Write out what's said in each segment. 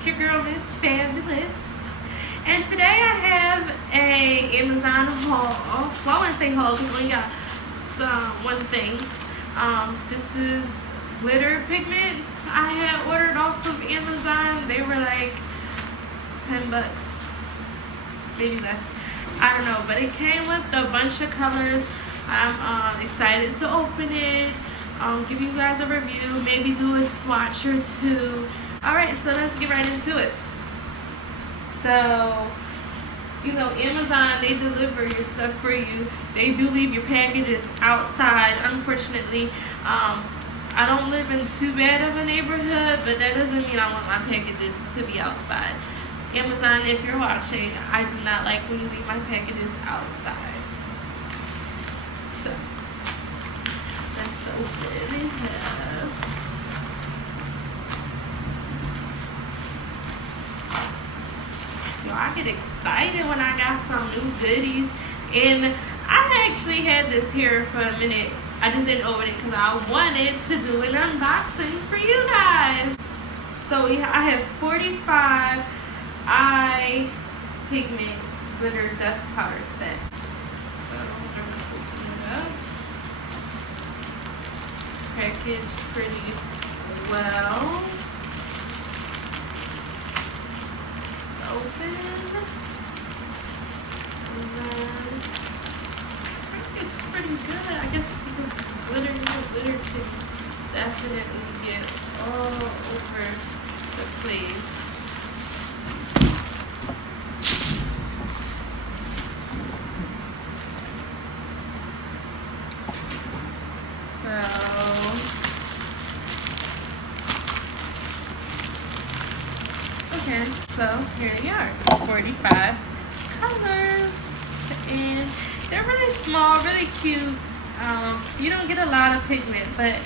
It's your girl, Miss Fabulous. And today I have a Amazon haul. Well, I wouldn't say haul because we only got one thing. This is glitter pigments I had ordered off of Amazon. They were like 10 bucks, maybe less. I don't know, but it came with a bunch of colors. I'm excited to open it, give you guys a review, maybe do a swatch or two. Alright, so let's get right into it. So, you know, Amazon, they deliver your stuff for you. They do leave your packages outside. Unfortunately, I don't live in too bad of a neighborhood, but that doesn't mean I want my packages to be outside. Amazon, if you're watching, I do not like when you leave my packages outside. So, let's open it up. Yo, I get excited when I got some new goodies, and I actually had this here for a minute. I just didn't open it because I wanted to do an unboxing for you guys. So I have 45 eye pigment glitter dust powder set. So I'm gonna open it up. Packaged pretty well. It's open. And then it's pretty good. I guess because glitter, glitter can definitely get all over the place. Okay, so here they are, 45 colors, and they're really small, really cute. You don't get a lot of pigment, but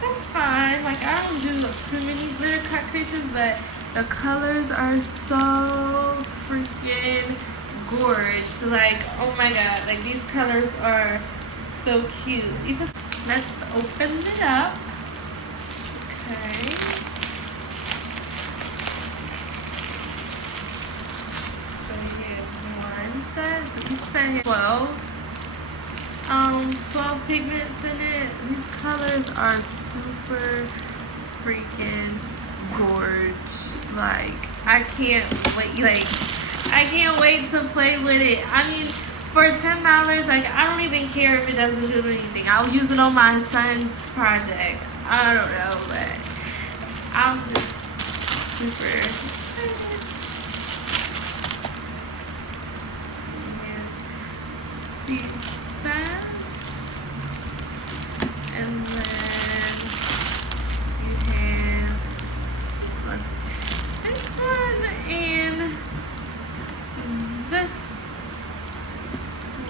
that's fine. Like, I don't do too many glitter cut creases, but the colors are so freaking gorgeous. Like, oh my god, like these colors are so cute. Let's open it up. Okay. So you say 12 pigments in it. These colors are super freaking gorgeous. Like, I can't wait to play with it. I mean, for $10, like, I don't even care if it doesn't do anything. I'll use it on my son's project. I don't know, but I'm just super excited. These scents, and then you have this one, and this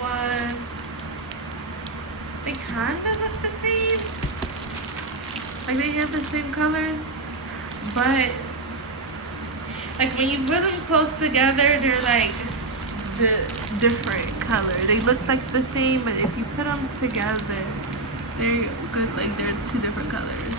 one. They kind of look the same, like they have the same colors, but like when you put them close together, they're like the different color. They look like the same, but if you put them together, they're good. Like, they're two different colors.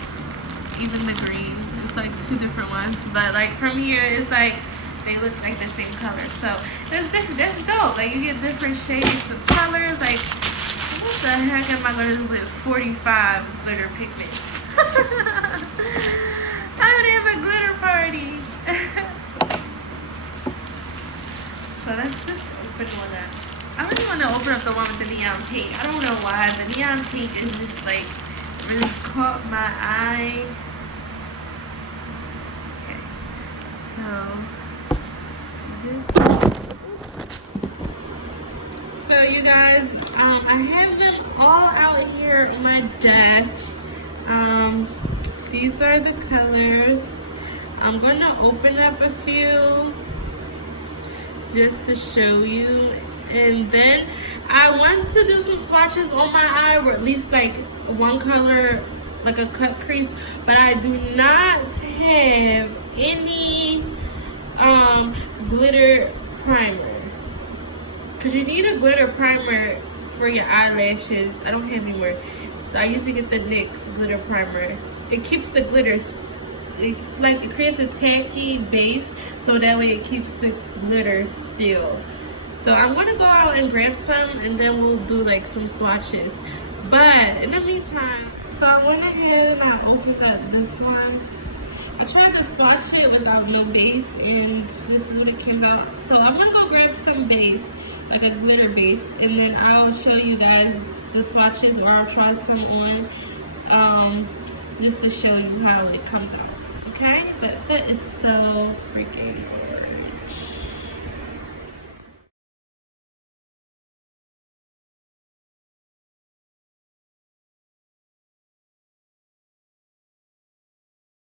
Even the green, it's like two different ones, but like from here, it's like they look like the same color. So that's dope. Like, you get different shades of colors. Like, what the heck am I gonna do with 45 glitter pigments? I would have a glitter party. So let's just open one up. I really want to open up the one with the neon pink. I don't know why. The neon pink is just like really caught my eye. Okay. So you guys, I have them all out here on my desk. These are the colors. I'm gonna open up a few just to show you, and then I want to do some swatches on my eye, or at least like one color, like a cut crease, but I do not have any glitter primer, because you need a glitter primer for your eyelashes. I don't have any more, so I usually get the NYX glitter primer. It keeps the glitter it's like it creates a tacky base, so that way it keeps the glitter still. So I'm gonna go out and grab some, and then we'll do like some swatches. But in the meantime, so I went ahead and I opened up this one. I tried to swatch it without no base, and this is what it came out. So I'm gonna go grab some base, like a glitter base, and then I'll show you guys the swatches, or I'll try some on, just to show you how it comes out. Okay? But that is so freaking good.